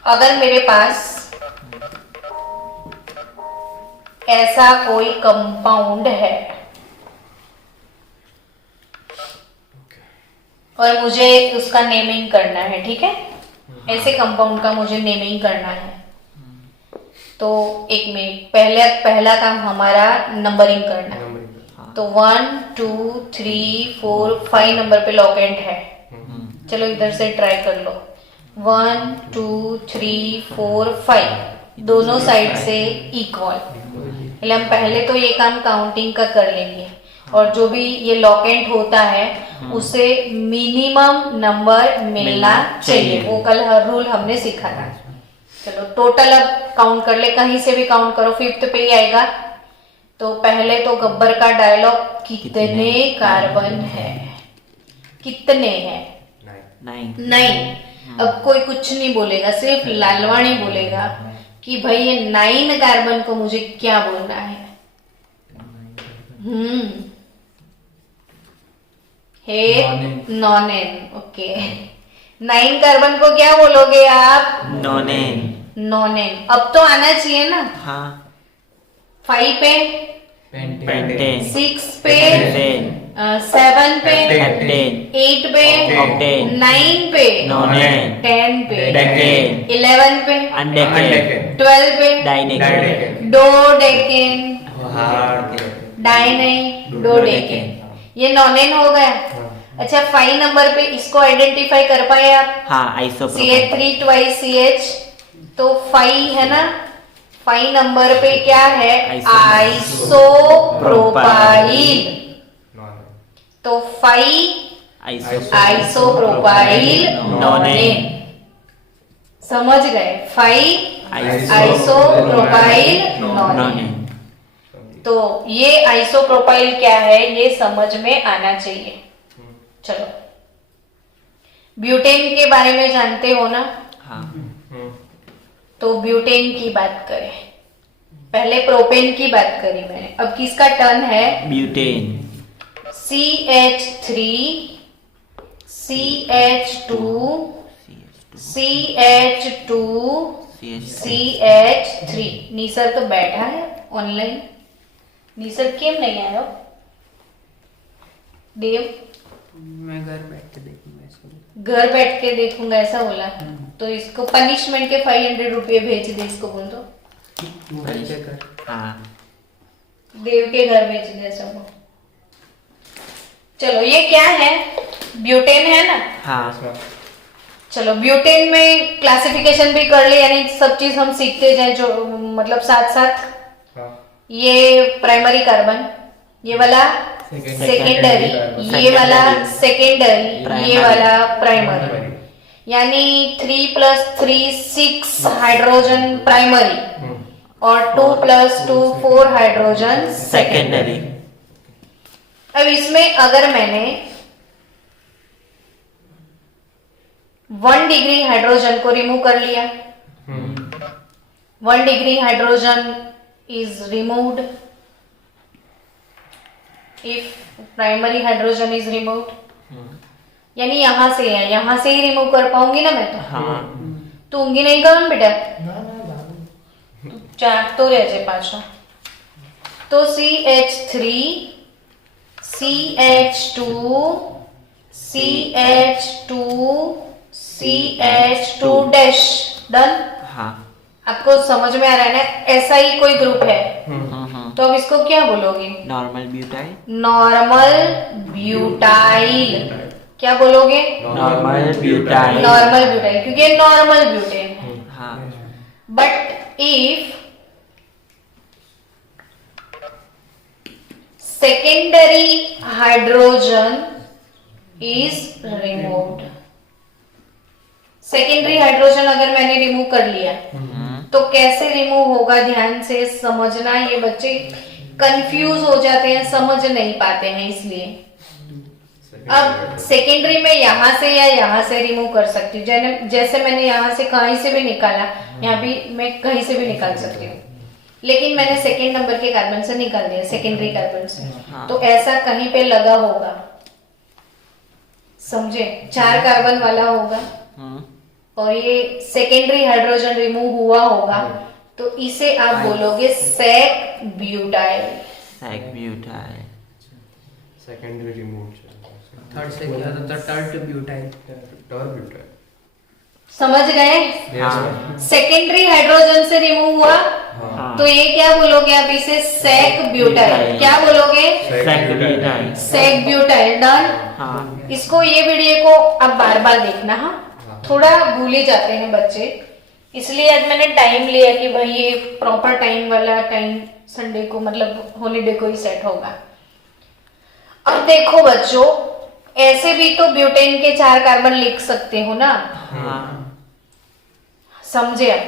अगर मेरे पास ऐसा कोई कंपाउंड है और मुझे उसका नेमिंग करना है, ठीक है, ऐसे कंपाउंड का मुझे नेमिंग करना है, तो एक मिनट, पहला काम हमारा नंबरिंग करना है। तो 1 2 3 4 5 नंबर पे लॉकेंट है। चलो इधर से ट्राई कर लो। 1 2 3 4 5 दोनों साइड से इक्वल। हम पहले तो ये काम काउंटिंग का कर लेंगे, और जो भी ये लॉकेंट होता है उसे मिनिमम नंबर मिलना चाहिए। वो कल हर रूल हमने सीखा था। चलो टोटल अब काउंट कर ले, कहीं से भी काउंट करो, 5th पे ही आएगा। तो पहले तो गब्बर का डायलॉग, कितने कार्बन है, कितने हैं? 9। अब कोई कुछ नहीं बोलेगा, सिर्फ लालवाणी बोलेगा कि भाई ये 9 कार्बन को मुझे क्या बोलना है। हे नॉनेन, ओके। 9 कार्बन को क्या बोलोगे आप? नॉनेन। नॉनेन। अब तो आना चाहिए ना। हाँ 5 पे, पेंटेन। 6 पे, पेंटेन। 7 पे, हेप्टेन। 8 पे, ऑक्टेन। 9 पे, नॉनेन। 10 पे, डेकेन। 11 पे, अनडेकेन। 12 पे, डाइनेकेन। डोडेकेन, डाई नहीं, डोडेकेन। ये नॉनेन हो गया। अच्छा 5 नंबर पे इसको आइडेंटिफाई कर पाए आप? हाँ आइसोप्रोपाइल। CH3 twice CH, तो 5 है ना। 5 नंबर पे क्या है? आइसोप्रोपाइल। तो 5 आइसोप्रोपाइल नॉनेन। समझ गए? 5 आइसोप्रोपाइल नॉनेन। नॉनेन। तो ये आइसोप्रोपाइल क्या है ये समझ में आना चाहिए। चलो ब्यूटेन के बारे में जानते हो ना? हाँ तो ब्यूटेन की बात करें। पहले प्रोपेन की बात करी मैंने, अब किसका टर्न है? Butane. CH3 CH2 CH2 CH3। निसर तो बैठा है ऑनलाइन। निसर केम नहीं आया? देव मैं घर बैठ के देखूंगा ऐसा। घर बैठ के देखूंगा ऐसा बोला, तो इसको पनिशमेंट के 500 रुपये भेज दे, इसको बोल दो मोबाइल पे कर। हाँ देव के घर भेज दे सब। चलो ये क्या है? ब्यूटेन है ना। हाँ चलो ब्यूटेन में क्लासिफिकेशन भी कर ले, यानी सब चीज हम सीखते जाए, जो मतलब साथ साथ। ये प्राइमरी कार्बन, ये वाला सेकेंडरी, ये वाला सेकेंडरी, ये वाला प्राइमरी। यानी 3 + 3 6 हाइड्रोजन प्राइमरी और 2 + 2 4 हाइड्रोजन सेकेंडरी। सेकेंडरी। अब इसमें अगर मैंने 1 डिग्री हाइड्रोजन को रिमूव कर लिया। 1 degree hydrogen is removed if primary hydrogen is removed, यानी यहां से है, यहां से ही रिमूव कर पाऊंगी ना मैं तो। हाँ तू ઊંઘી नहीं करूँ बेटा, चार तो रह जाए पाछो। तो CH3 CH2 CH2 CH2 dash done. हाँ आपको समझ में आ रहा है ना, ऐसा ही कोई ग्रुप है। तो अब इसको क्या बोलोगे? Normal butyl. Normal butyl. क्या बोलोगे? Normal butyl. नॉर्मल ब्यूटाइल, क्योंकि ये नॉर्मल ब्यूटेन है। हाँ but if secondary hydrogen is removed, secondary hydrogen अगर मैंने रिमूव कर लिया तो कैसे रिमूव होगा, ध्यान से समझना। ये बच्चे कंफ्यूज हो जाते हैं, समझ नहीं पाते हैं, इसलिए अब सेकेंडरी में यहां से या यहां से रिमूव कर सकती हूँ। जैसे मैंने यहां से कहीं से भी निकाला, यहाँ भी मैं कहीं से भी निकाल सकती हूँ, लेकिन मैंने सेकेंड नंबर के कार्बन से निकाल दिया, सेकेंडरी कार्बन से। हाँ। तो ऐसा कहीं पे लगा होगा, समझे? 4 कार्बन वाला होगा और ये सेकेंडरी हाइड्रोजन रिमूव हुआ होगा, तो इसे आप बोलोगे sec butyl. Sec butyl. Secondary remove third से क्या था? Tert butyl. टर्ब्यूटाइल। समझ गए? हाँ सेकेंडरी हाइड्रोजन से रिमूव हुआ, हाँ तो ये क्या बोलोगे आप इसे? Sec butyl. क्या बोलोगे? Sec butyl. Sec butyl. Done. हाँ इसको, ये वीडियो को अब बार बार देखना। हाँ, थोड़ा भूल ही जाते हैं बच्चे, इसलिए आज मैंने टाइम लिया कि भाई ये प्रॉपर टाइम वाला टाइम संडे को, मतलब हॉलीडे को ही सेट होगा। अब देखो बच्चों, ऐसे भी तो ब्यूटेन के 4 कार्बन लिख सकते हो ना, हाँ समझे आप?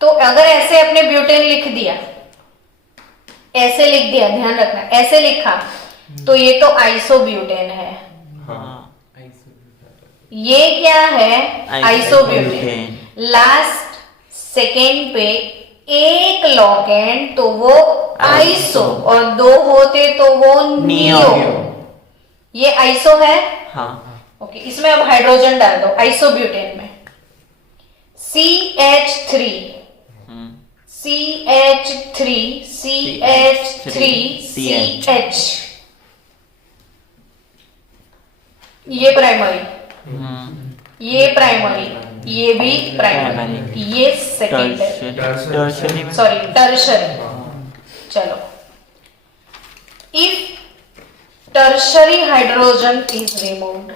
तो अगर ऐसे अपने ब्यूटेन लिख दिया, ऐसे लिख दिया, ध्यान रखना, ऐसे लिखा, तो ये तो आइसोब्यूटेन है। हाँ ये क्या है? आइसोब्यूटेन। आइसोब्यूटेन। लास्ट सेकेंड पे एक लॉकेंड तो वो आइसो, और 2 होते तो वो नियो। ये आइसो है। हाँ ओके, इसमें अब हाइड्रोजन डाल दो आइसोब्यूटेन में। CH3 CH3 CH3 CH, ये प्राइमरी, ये प्राइमरी, ये भी प्राइमरी, ये सेकेंडरी, टर्शरी में। Sorry tertiary. चलो, if tertiary hydrogen is removed,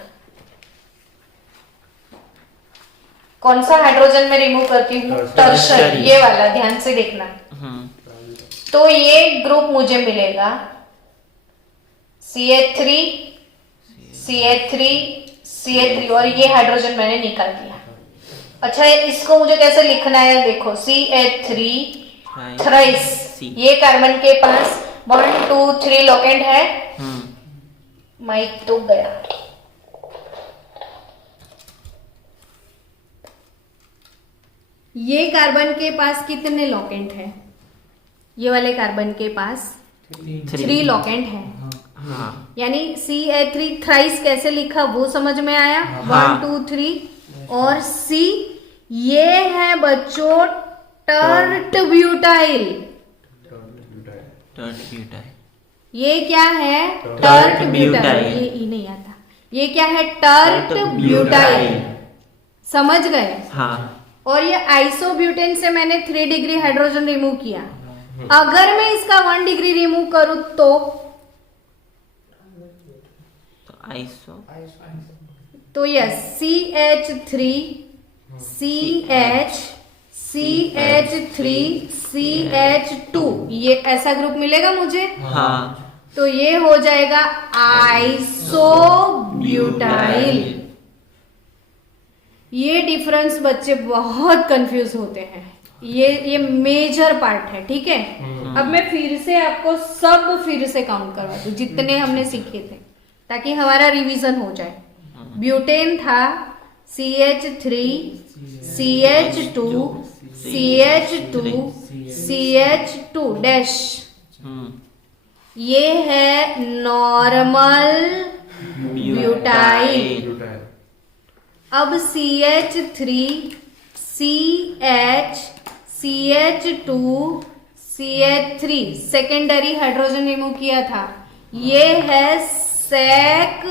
कौन सा हाइड्रोजन मैं रिमूव करती हूँ? टर्शरी, ये वाला, ध्यान से देखना। तो ये ग्रुप मुझे मिलेगा CH3 CH3 CH3, और ये हाइड्रोजन मैंने निकाल दिया। अच्छा, इसको मुझे कैसे लिखना है? देखो, CH3 थ्राइस, ये कार्बन के पास 1 2 3 लोकेंड है। माइक तो गया। ये कार्बन के पास कितने लोकेंट है? ये वाले कार्बन के पास 3 लोकेंट है। हाँ यानी CH3 थ्राइस कैसे लिखा वो समझ में आया? 1 2 3। और C, ये है बच्चों टर्ट ब्यूटाइल। Tert butyl. ये क्या है? Tert tert butyl. ब्यूटाइल। ये ई नहीं आता। ये क्या है? Tert butyl. समझ गए? हाँ और ये आइसोब्यूटेन से मैंने 3 डिग्री हाइड्रोजन रिमूव किया। अगर मैं इसका 1 डिग्री रिमूव करूं तो आइसो। तो yes, CH3 CH CH3 CH2, ये ऐसा ग्रुप मिलेगा मुझे। हाँ तो ये हो जाएगा आइसोब्यूटाइल। ये डिफरेंस बच्चे बहुत कंफ्यूज होते हैं, ये मेजर पार्ट है, ठीक है। अब मैं फिर से आपको सब फिर से काउंट करवा दूं जितने हमने सीखे थे, ताकि हमारा रिवीजन हो जाए। ब्यूटेन था CH3 CH2 CH2 CH2 dash, ये है नॉर्मल ब्यूटाइल। ब्यूटाइल। अब CH3 CH CH2 CH3 secondary hydrogen remove किया था, ये है सेक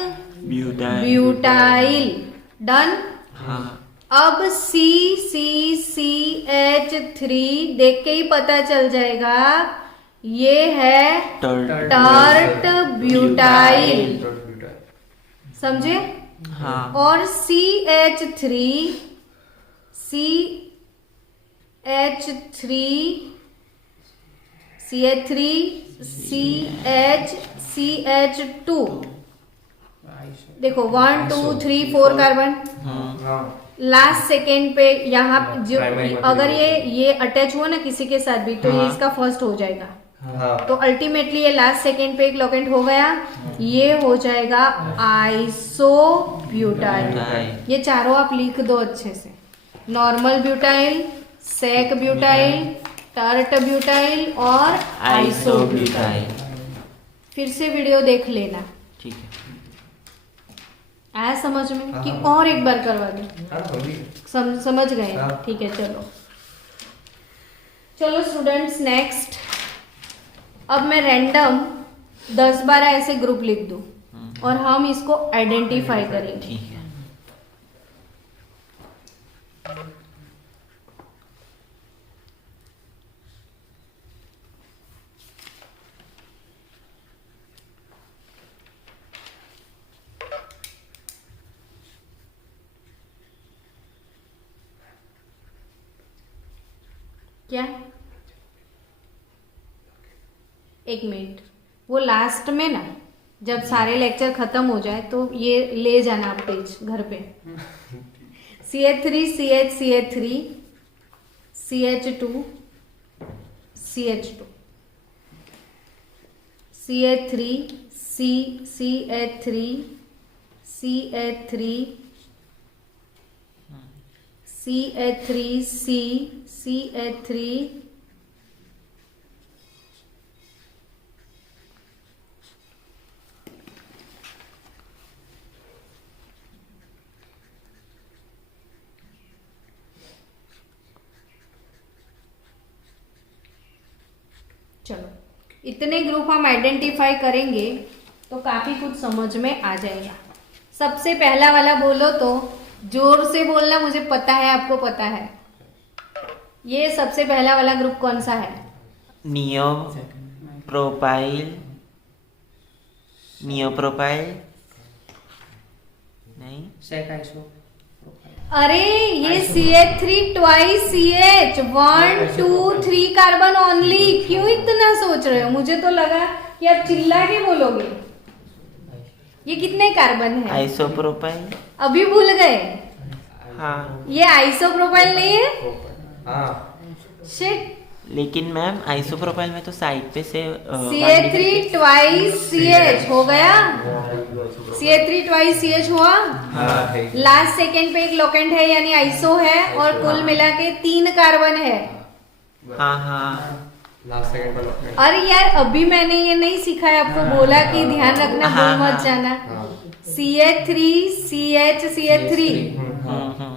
ब्यूटाइल। डन। हाँ। अब CH3 देख के ही पता चल जाएगा, ये है टर्ट ब्यूटाइल। समझे? हाँ। और CH3 CH2 देखो 1 2 3 4 कार्बन। हाँ। लास्ट सेकेंड पे यहाँ जो Primary अगर material। ये अटैच हुआ ना किसी के साथ भी तो ये हाँ। इसका फर्स्ट हो जाएगा। हाँ। तो अल्टीमेटली ये लास्ट सेकेंड पे एक लोकेंट हो गया, ये हो जाएगा आइसोब्यूटाइल। ये चारों आप लिख दो अच्छे से, normal butyl, sec butyl, tert butyl और आइसोब्यूटाइल। फिर से वीडियो देख लेना। ठीक है। आया समझ में कि हाँ। और एक बार करवा दूं? हाँ, समझी। समझ गए? हाँ। ठीक है, चलो चलो स्टूडेंट्स नेक्स्ट। अब मैं रैंडम 10-12 ऐसे ग्रुप लिख दूं और हम इसको आइडेंटिफाई करेंगे। ठीक है। क्या? एक मिनट, वो लास्ट में ना जब सारे लेक्चर खत्म हो जाए तो ये ले जाना आप पेज घर पे। CH3 CH CH3 CH2 CH2 CH3 C CH3 CH3 CH3 C CH3 चलो इतने ग्रुप हम आइडेंटिफाई करेंगे तो काफी कुछ समझ में आ जाएगा। सबसे पहला वाला बोलो तो जोर से बोलना, मुझे पता है आपको पता है। ये सबसे पहला वाला ग्रुप कौन सा है? नियोप्रोपाइल नहीं, सेक आइसो। अरे ये CH3 twice CH 1 2 3 carbon only. क्यों इतना सोच रहे हो? मुझे तो लगा कि आप चिल्ला के बोलोगे। ये कितने कार्बन है? आइसोप्रोपाइल। अभी भूल गए? हाँ। ये आइसोप्रोपाइल नहीं है? हाँ। शिट। लेकिन मैम आइसोप्रोपाइल में तो साइड पे से CH3 ट्वाइस CH हो गया। CH3 ट्वाइस CH हुआ। हाँ, है। लास्ट सेकेंड पे एक लोकेंट है यानी आइसो है और कुल मिला के 3 कार्बन है। हाँ हाँ। लास्ट सेकंड पर लोग हैं। अरे यार अभी मैंने ये नहीं सिखाया आपको, बोला कि ध्यान रखना, भूल मत जाना। हाँ। CH3 CH CH3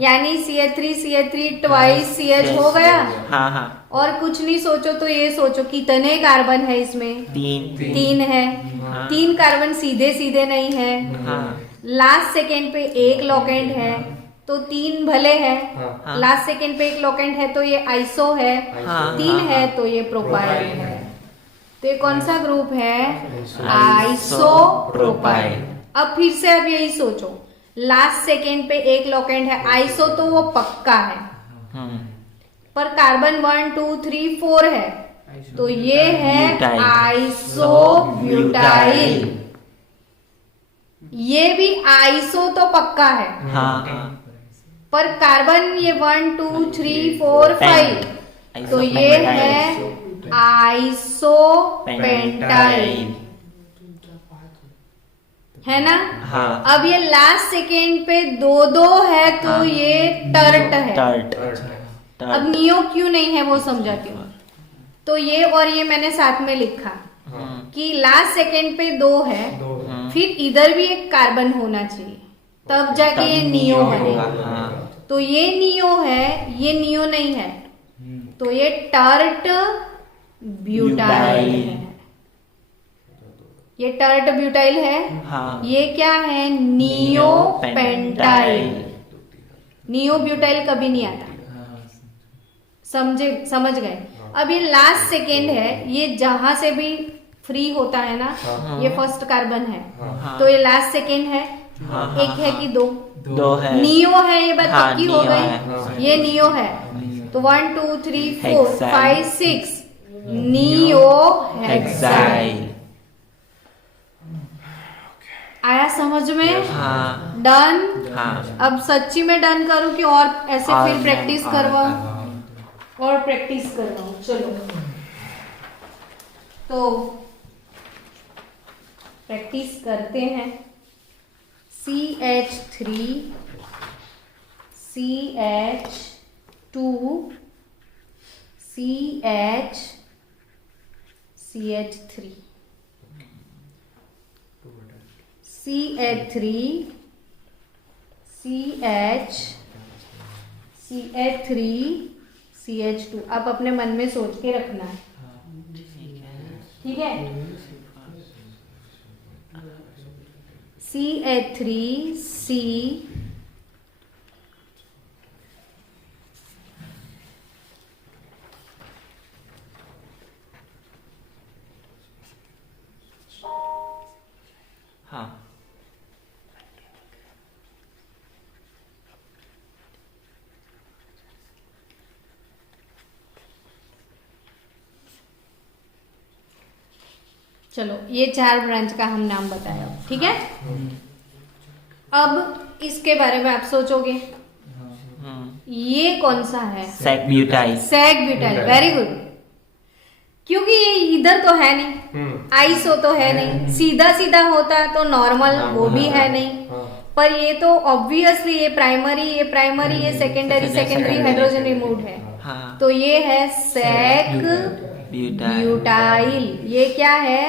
यानी CH3 ट्वाइस CH हो गया। हाँ हाँ। और कुछ नहीं सोचो तो ये सोचो कितने कार्बन है इसमें? 3 है। हाँ। 3 कार्बन सीधे सीधे नहीं है। हाँ। लास्ट सेकेंड पे एक लोकेंट है तो 3 भले है। हाँ। लास्ट सेकेंड पे एक लोकेंट है तो ये आइसो है। हाँ। 3 है तो ये प्रोपाइल है। तो ये कौन सा ग्रुप है? आइसोप्रोपाइल। अब फिर से अब यही सोचो, लास्ट सेकेंड पे एक लोकेंट है, आइसो तो वो पक्का है, पर कार्बन 1 2 3 4 है तो ये है ब्यूटाइल। आइसोब्यूटाइल। ये भी आइसो तो पक्का है, हाँ हाँ। पर कार्बन ये 1 2 3 4 5 तो ये है आइसोपेंटाइल। है ना। हाँ अब ये लास्ट सेकेंड पे दो दो है तो हाँ। ये टर्ट है। टर्ट अब टर्ट नियो क्यों नहीं है वो समझाती हूँ। तो ये और ये मैंने साथ में लिखा कि लास्ट सेकेंड पे दो है, फिर इधर भी एक कार्बन होना चाहिए तब जाके ये नियो बनेगा। हाँ तो ये नियो है, ये नियो नहीं है, तो ये टर्ट ब्यूटाइल है। ये टर्ट ब्यूटाइल है। हाँ ये क्या है, नियो पेंटाइल। नियो ब्यूटाइल कभी नहीं आता, समझ गए। अब ये लास्ट सेकेंड है, ये जहां से भी फ्री होता है ना, ये फर्स्ट कार्बन है, तो ये लास्ट सेकेंड है। एक है कि दो, दो है। नियो है, ये बात हाँ, पक्की हो नियो गई। है। ये नियो है, तो 1 2 3 4 हेक्साइल। 5 6 neo hexyl. हेक्साइल। आया समझ में? हाँ डन। हाँ अब सच्ची में डन करूं कि और ऐसे और फिर प्रैक्टिस और करवाऊं? और प्रैक्टिस करवाऊं, चलो। तो प्रैक्टिस करते हैं। CH3 CH2 CH CH3 CH3 CH CH3 CH2। आप अपने मन में सोच के रखना है, ठीक है। CH3 C हाँ चलो, ये 4 ब्रांच का हम नाम बताया, ठीक है। अब इसके बारे में आप सोचोगे ये कौन सा है, sec butyl. Sec butyl. Very good, क्योंकि ये इधर तो है नहीं, आइसो तो है नहीं, सीधा सीधा होता तो नॉर्मल वो भी है नहीं, पर ये तो ऑब्वियसली ये प्राइमरी, ये सेकेंडरी हाइड्रोजन रिमूव है। हाँ तो ये है सेक ब्यूटाइल। ब्यूटाइल। ये क्या है,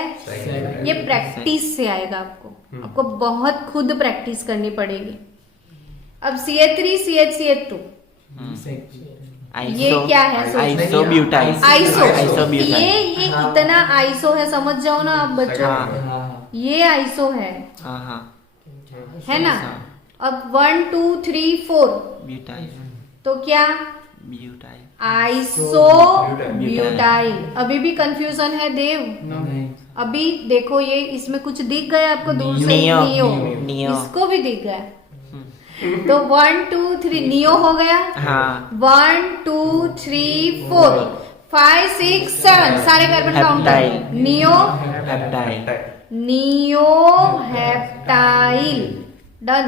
ये प्रैक्टिस से आएगा। आपको बहुत खुद प्रैक्टिस करनी पड़ेगी। अब CH3 CH2 ये क्या है, सोचो। Iso butyl. Iso, iso butyl. ये इतना आइसो है, समझ जाओ ना आप बच्चों। हाँ ये आइसो है हाँ है ना। अब 1 2 3 4 ब्यूटाइल तो क्या, ब्यूटाइल। Iso butyl. अभी भी कंफ्यूजन है देव? अभी देखो, ये इसमें कुछ दिख गया आपको दूर से? नियो। नियो, इसको भी दिख गया। तो 1 2 3 नियो हो गया। हाँ 1 2 3 4 5 6 7 सारे carbon count heptyl. Neo heptyl. Neo heptyl. Done.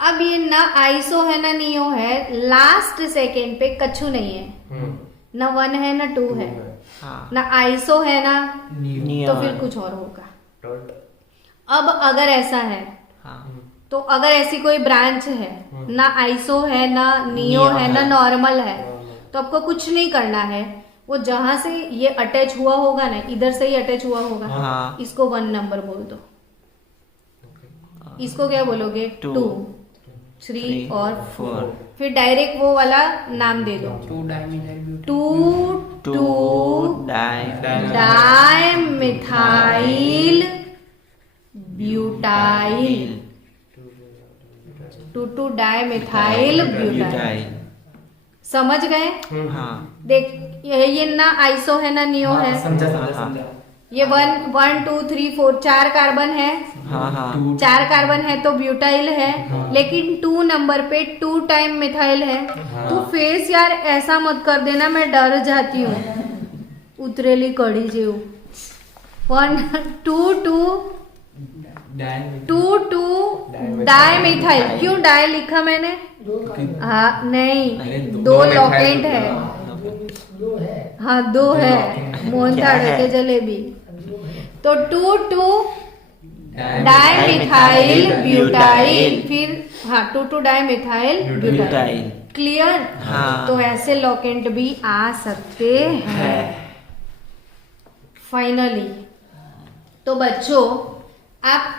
अब ये ना आइसो है ना नियो है, लास्ट सेकेंड पे कछु नहीं है, ना 1 है ना 2 है, हाँ ना आइसो है ना, नियो। तो फिर कुछ और होगा। अब अगर ऐसा है, हाँ तो अगर ऐसी कोई ब्रांच है, ना आइसो है ना नियो है ना नॉर्मल है, तो आपको कुछ नहीं करना है। वो जहां से ये अटैच हुआ होगा ना, इधर से ही अटैच हुआ होगा, हाँ। इसको 1 नंबर बोल दो। इसको क्या बोलोगे? 2 3 और 4। फिर डायरेक्ट वो वाला नाम दे दो, 2 dimethyl 2 di methyl butyl. 2 di methyl butyl. समझ गए? हाँ देख, ये ना आइसो है ना नियो है। समझा। ये 1 2 3 4 4 कार्बन है। हाँ हाँ 4 कार्बन है तो ब्यूटाइल है, लेकिन 2 नंबर पे 2 टाइम मिथाइल है। तू फेस यार ऐसा मत कर देना, मैं डर जाती हूँ। उतरेली कड़ी जेव। 1 2 2 डाई मिथाइल। क्यों डाई लिखा मैंने? हाँ नहीं, 2 लॉकेंट है। हाँ 2 है, मोहन क्या थाड़े है? के जलेबी। तो 2 2 डाइमिथाइल ब्यूटाइल, फिर हाँ 2 डाइमिथाइल ब्यूटाइल। ब्यूटाइल। क्लियर? हाँ। तो ऐसे लोकेंट भी आ सकते हैं फाइनली। तो बच्चों आप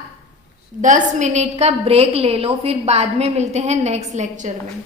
10 मिनट का ब्रेक ले लो, फिर बाद में मिलते हैं नेक्स्ट लेक्चर में।